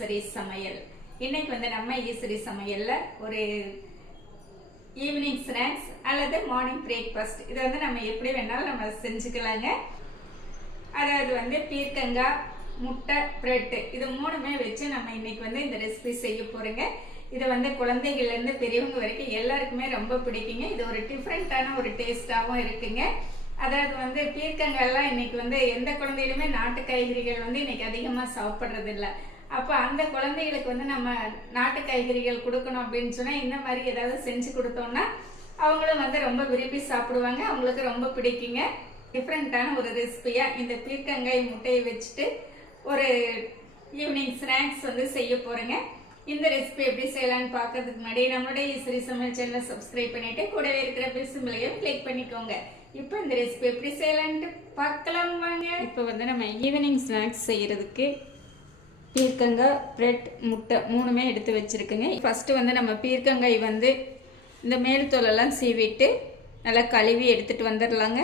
ஈஸ்வரி சமையல். இன்னைக்கு வந்து நம்ம ஈஸ்வரி சமையல்ல ஒரு ஈவினிங் ஸ்நாக்ஸ் அல்லது மார்னிங் பிரேக்ஃபாஸ்ட் இதை வந்து நம்ம எப்படி வேணாலும் நம்ம செஞ்சுக்கலாங்க. அதாவது வந்து பீர்க்கங்காய் முட்டை பிரெட் இது மூணுமே வச்சு நம்ம இன்னைக்கு வந்து இந்த ரெசிபி செய்ய போறோங்க. இதை வந்து குழந்தைகள்லேருந்து பெரியவங்க வரைக்கும் எல்லாருக்குமே ரொம்ப பிடிக்குங்க. இது ஒரு டிஃப்ரெண்ட்டான ஒரு டேஸ்டாகவும் இருக்குங்க. அதாவது வந்து பீர்க்கங்காய்லாம் இன்னைக்கு வந்து எந்த குழந்தையிலுமே நாட்டு காய்கறிகள் வந்து இன்னைக்கு அதிகமாக சாப்பிட்றது இல்லை அப்போ அந்த குழந்தைகளுக்கு வந்து நம்ம நாட்டு காய்கறிகள் கொடுக்கணும் அப்படின்னு சொன்னால் இந்த மாதிரி ஏதாவது செஞ்சு கொடுத்தோம்னா அவங்களும் வந்து ரொம்ப விரும்பி சாப்பிடுவாங்க. அவங்களுக்கு ரொம்ப பிடிக்குங்க. டிஃப்ரெண்ட்டான ஒரு ரெசிபியாக இந்த பீர்க்கங்காய் முட்டையை வச்சுட்டு ஒரு ஈவினிங் ஸ்நாக்ஸ் வந்து செய்ய போகிறேங்க இந்த ரெசிபி எப்படி செய்யலாம்னு பார்க்கறதுக்கு முன்னாடி நம்மளுடைய ஸ்ரீ சமையல் சேனலை சப்ஸ்கிரைப் பண்ணிவிட்டு கூடவே இருக்கிற பெருசுமிலையும் கிளிக் பண்ணிக்கோங்க. இப்போ இந்த ரெசிபி எப்படி செய்யலான்ட்டு பார்க்கலாம் வாங்க. இப்போ வந்து நம்ம ஈவினிங் ஸ்நாக்ஸ் செய்கிறதுக்கு பீர்க்கங்காய் பிரெட் முட்டை மூணுமே எடுத்து வச்சுருக்குங்க. ஃபஸ்ட்டு வந்து நம்ம பீர்க்கங்காய் வந்து இந்த மேல் தோலெல்லாம் சீவிட்டு நல்லா கழுவி எடுத்துகிட்டு வந்துடலாங்க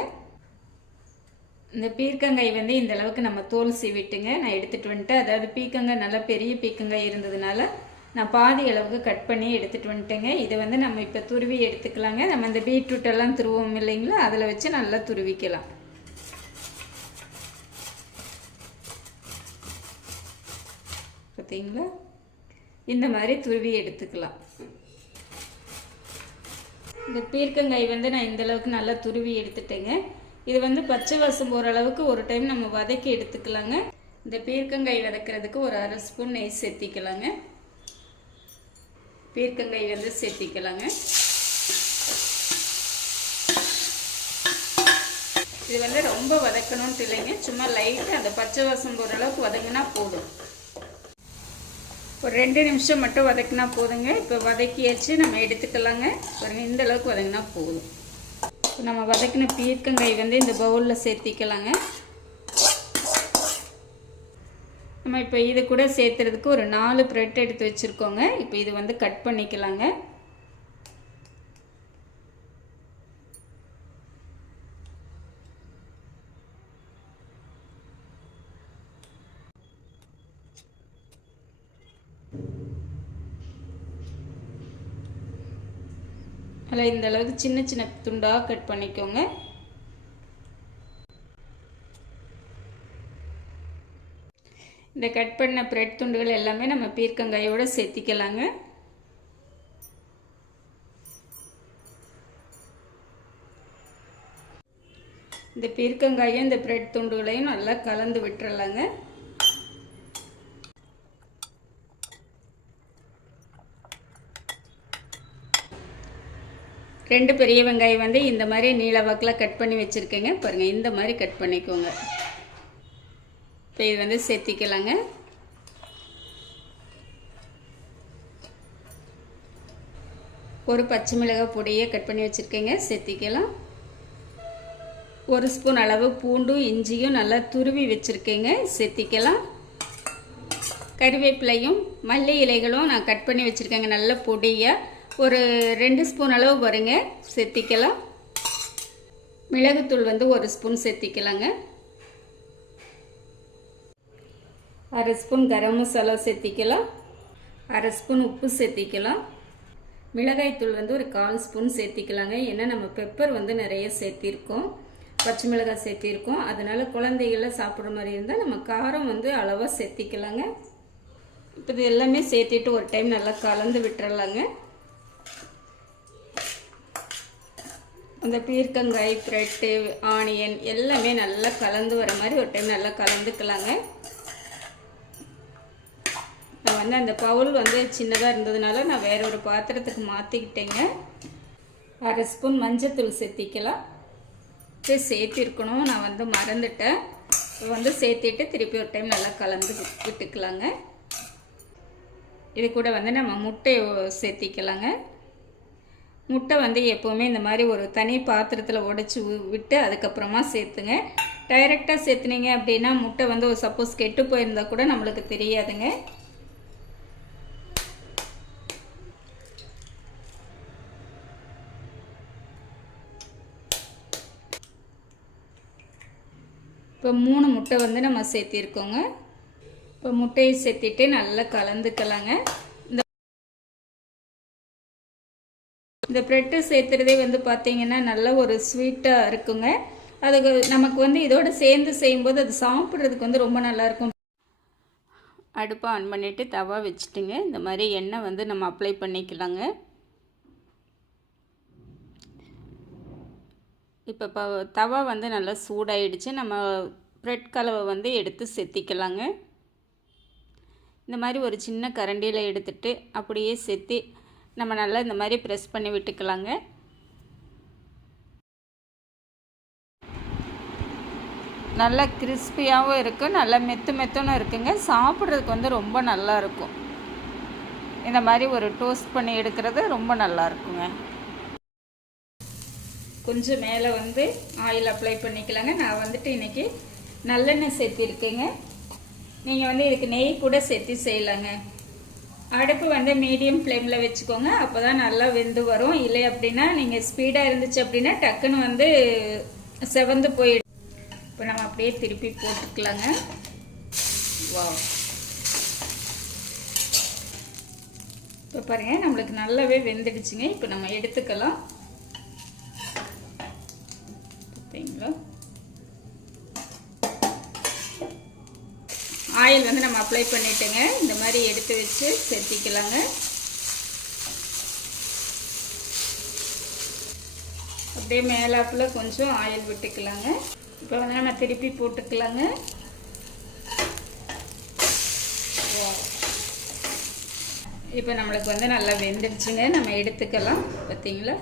இந்த பீர்க்கங்காய் வந்து இந்த அளவுக்கு நம்ம தோல் சீவிட்டுங்க. நான் எடுத்துகிட்டு வந்துட்டேன். அதாவது பீக்கங்காய் நல்லா பெரிய பீர்க்கங்காய் இருந்ததுனால நான் பாதி அளவுக்கு கட் பண்ணி எடுத்துகிட்டு வந்துட்டேங்க. இதை வந்து நம்ம இப்போ துருவி எடுத்துக்கலாங்க. நம்ம இந்த பீட்ரூட்டெல்லாம் துருவோம் இல்லைங்களா? அதில் வச்சு நல்லா துருவிக்கலாம். பார்த்தீங்களா இந்த மாதிரி துருவி எடுத்துக்கலாம். இந்த பீர்க்கங்காய் வந்து நான் இந்த அளவுக்கு நல்லா துருவி எடுத்துட்டேங்க. இது வந்து பச்சை வாசம் போகிற அளவுக்கு ஒரு டைம் நம்ம வதக்கி எடுத்துக்கலாங்க. இந்த பீர்க்கங்காய் வதக்கிறதுக்கு ஒரு அரை ஸ்பூன் நெய் சேர்த்திக்கலாங்க. பீர்க்கங்காய் வந்து சேர்த்திக்கலாங்க. இது வந்து ரொம்ப வதக்கணும்னு இல்லைங்க. சும்மா லைட்டாக அந்த பச்சை வாசம் போகிற அளவுக்கு வதங்கினா போதும். ஒரு ரெண்டு நிமிஷம் மட்டும் வதக்கினா போதுங்க. இப்போ வதக்கியாச்சு நம்ம எடுத்துக்கலாங்க. பாருங்க இந்த அளவுக்கு வதங்கினா போதும். இப்போ நம்ம வதக்கின பீர்க்கங்காய் வந்து இந்த பவுலில் சேர்த்திக்கலாங்க. நம்ம இப்போ இது கூட சேர்த்துறதுக்கு ஒரு நாலு ப்ரெட் எடுத்து வச்சுருக்கோங்க. இப்போ இது வந்து கட் பண்ணிக்கலாங்க. அதில் இந்த அளவுக்கு சின்ன சின்ன துண்டாக கட் பண்ணிக்கோங்க. இந்த கட் பண்ண பிரெட் துண்டுகள் எல்லாமே நம்ம பீர்க்கங்காயோடு சேர்த்திக்கலாங்க. இந்த பீர்க்கங்காயும் இந்த பிரெட் துண்டுகளையும் நல்லா கலந்து விட்டுறலாங்க. ரெண்டு பெரிய வெங்காயம் வந்து இந்த மாதிரி நீல வாக்கில் கட் பண்ணி வச்சுருக்கேங்க. பாருங்கள் இந்த மாதிரி கட் பண்ணிக்கோங்க. இப்போ இது வந்து சேர்த்திக்கலாங்க. ஒரு பச்சை மிளகாய் பொடியை கட் பண்ணி வச்சுருக்கேங்க. சேர்த்திக்கலாம். ஒரு ஸ்பூன் அளவு பூண்டும் இஞ்சியும் நல்லா துருவி வச்சுருக்கேங்க. சேர்த்திக்கலாம். கறிவேப்பிலையும் மல்லி இலைகளும் நான் கட் பண்ணி வச்சுருக்கேங்க. நல்ல பொடியாக ஒரு ரெண்டு ஸ்பூன் அளவு வருங்க சேர்த்திக்கலாம் மிளகுத்தூள் வந்து ஒரு ஸ்பூன் சேர்த்திக்கலாங்க அரை ஸ்பூன் கரம் மசாலா சேர்த்திக்கலாம் அரை ஸ்பூன் உப்பு சேர்த்திக்கலாம் மிளகாய்த்தூள் வந்து ஒரு கால் ஸ்பூன் சேர்த்திக்கலாங்க ஏன்னா நம்ம பெப்பர் வந்து நிறைய சேர்த்திருக்கோம் பச்சை மிளகாய் சேர்த்திருக்கோம் அதனால் குழந்தைகள்லாம் சாப்பிட்ற மாதிரி இருந்தால் நம்ம காரம் வந்து அளவாக சேர்த்திக்கலாங்க இப்போ இது எல்லாமே சேர்த்திட்டு ஒரு டைம் நல்லா கலந்து விட்டுறலாங்க. அந்த பீர்க்கங்காய் ப்ரெட்டு ஆனியன் எல்லாமே நல்லா கலந்து வர மாதிரி ஒரு டைம் நல்லா கலந்துக்கலாங்க. நான் வந்து அந்த பவுல் வந்து சின்னதாக இருந்ததுனால நான் வேற ஒரு பாத்திரத்துக்கு மாற்றிக்கிட்டேங்க அரை ஸ்பூன் மஞ்சத்தூள் சேர்த்திக்கலாம். சேர்த்திருக்கணும். நான் வந்து மறந்துட்டேன். வந்து சேர்த்திட்டு திருப்பி ஒரு டைம் நல்லா கலந்து விட்டுக்கலாங்க. இது கூட வந்து நம்ம முட்டையை சேர்த்திக்கலாங்க. முட்டை வந்து எப்போவுமே இந்த மாதிரி ஒரு தனி பாத்திரத்தில் உடச்சி விட்டு அதுக்கப்புறமா சேர்த்துங்க. டைரெக்டாக சேர்த்துனீங்க அப்படின்னா முட்டை வந்து ஒரு சப்போஸ் கெட்டு போயிருந்தா கூட நம்மளுக்கு தெரியாதுங்க. இப்போ மூணு முட்டை வந்து நம்ம சேர்த்திருக்கோங்க. இப்போ முட்டையை சேர்த்திட்டு நல்லா கலந்துக்கலாங்க. இந்த இந்த ப்ரெட்டு சேர்த்துறதே வந்து பார்த்தீங்கன்னா நல்ல ஒரு ஸ்வீட்டாக இருக்குங்க. அதுக்கு நமக்கு வந்து இதோட சேர்ந்து செய்யும்போது அது சாப்பிட்றதுக்கு வந்து ரொம்ப நல்லாயிருக்கும் அடுப்பை ஆன் பண்ணிவிட்டு தவா வச்சுட்டுங்க. இந்த மாதிரி எண்ணெய் வந்து நம்ம அப்ளை பண்ணிக்கலாங்க. இப்போ ப தவா வந்து நல்லா சூடாயிடுச்சு. நம்ம ப்ரெட் கலவை வந்து எடுத்து செத்திக்கலாங்க. இந்த மாதிரி ஒரு சின்ன கரண்டியில் எடுத்துட்டு அப்படியே செத்தி நம்ம நல்லா இந்த மாதிரி ப்ரெஸ் பண்ணி விட்டுக்கலாங்க. நல்லா கிறிஸ்பியாகவும் இருக்குது நல்லா மெத்து மெத்துன்னு இருக்குங்க. சாப்பிட்றதுக்கு வந்து ரொம்ப நல்லா இருக்கும். இந்த மாதிரி ஒரு டோஸ்ட் பண்ணி எடுக்கிறது ரொம்ப நல்லா இருக்குங்க. கொஞ்சம் மேலே வந்து ஆயில் அப்ளை பண்ணிக்கலாங்க. நான் வந்துட்டு இன்றைக்கி நல்லெண்ணெய் சேர்த்திருக்கேங்க. நீங்கள் வந்து இதுக்கு நெய் கூட சேர்த்து செய்யலாங்க. அடுப்பு வந்து மீடியம் ஃப்ளேமில் வச்சுக்கோங்க. அப்போ தான் நல்லா வெந்து வரும். இல்லை அப்படின்னா நீங்கள் ஸ்பீடாக இருந்துச்சு அப்படின்னா டக்குன்னு வந்து செவந்து போயிடும். இப்போ நம்ம அப்படியே திருப்பி போட்டுக்கலாங்க. வா இப்போ பாருங்கள் நம்மளுக்கு நல்லாவே வெந்துடுச்சுங்க. இப்போ நம்ம எடுத்துக்கலாம். பார்த்தீங்களா? ஆயில் வந்து நம்ம அப்ளை பண்ணிட்டோங்க. இந்த மாதிரி எடுத்து வச்சு செத்திக்கலாங்க. அப்படியே மேலாப்பில் கொஞ்சம் ஆயில் விட்டுக்கலாங்க. இப்போ வந்து நம்ம திருப்பி போட்டுக்கலாங்க. இப்போ நம்மளுக்கு வந்து நல்லா வெந்துடுச்சுங்க நம்ம எடுத்துக்கலாம். பார்த்தீங்களா?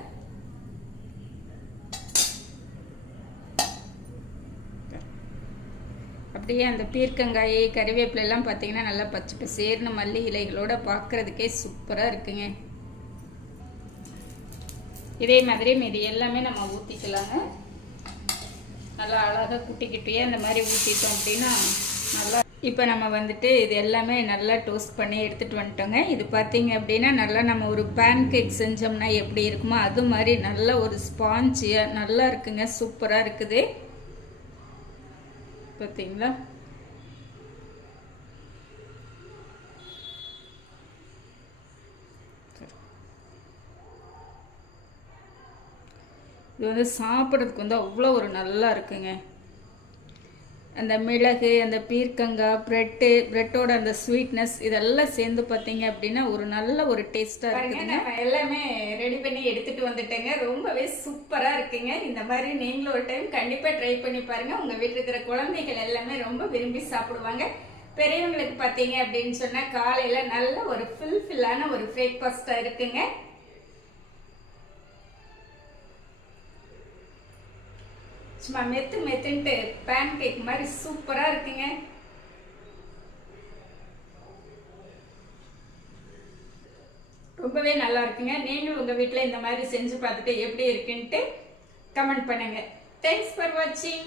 அப்படியே அந்த பீர்க்கங்காய் கறிவேப்பிலெல்லாம் பார்த்தீங்கன்னா நல்லா பச்சை பசேர்னு மல்லி இலைகளோட பார்க்குறதுக்கே சூப்பராக இருக்குங்க. இதே மாதிரி மீதி எல்லாமே நம்ம ஊற்றிக்கலாங்க நல்லா அழகாக குட்டி குட்டியாக இந்த மாதிரி ஊற்றிட்டோம் அப்படின்னா நல்லா இப்போ நம்ம வந்துட்டு இது எல்லாமே நல்லா டோஸ்ட் பண்ணி எடுத்துகிட்டு வந்துட்டோங்க. இது பார்த்தீங்க அப்படின்னா நல்லா நம்ம ஒரு பேன் கேக் செஞ்சோம்னா எப்படி இருக்குமோ அது மாதிரி நல்ல ஒரு ஸ்பாஞ்சியாக நல்லா இருக்குங்க. சூப்பராக இருக்குது. பார்த்தீங்களா இது வந்து சாப்பிட்றதுக்கு வந்து அவ்வளோ ஒரு நல்லா இருக்குங்க. அந்த மிளகு அந்த பீர்க்கங்காய் ப்ரெட்டு ப்ரெட்டோட அந்த ஸ்வீட்னஸ் இதெல்லாம் சேர்ந்து பார்த்தீங்க அப்படின்னா ஒரு நல்ல ஒரு டேஸ்ட்டாக இருக்குதுங்க. எல்லாமே ரெடி பண்ணி எடுத்துட்டு வந்துட்டேங்க. ரொம்பவே சூப்பராக இருக்குங்க. இந்த மாதிரி நீங்களும் ஒரு டைம் கண்டிப்பாக ட்ரை பண்ணி பாருங்க. உங்கள் வீட்டில் இருக்கிற குழந்தைகள் எல்லாமே ரொம்ப விரும்பி சாப்பிடுவாங்க. பெரியவங்களுக்கு பார்த்தீங்க அப்படின்னு சொன்னால் காலையில் நல்ல ஒரு ஃபுல்ஃபில்லான ஒரு பிரேக்ஃபாஸ்ட்டாக இருக்குங்க. சும்மா மெத்து மெத்துன்ட்டு பேன் கேக் மாதிரி சூப்பராக இருக்குங்க. ரொம்பவே நல்லா இருக்குங்க. நீங்களும் உங்கள் வீட்டில் இந்த மாதிரி செஞ்சு பார்த்துட்டு எப்படி இருக்குன்ட்டு கமெண்ட் பண்ணுங்க. தேங்க்ஸ் ஃபார் வாட்சிங்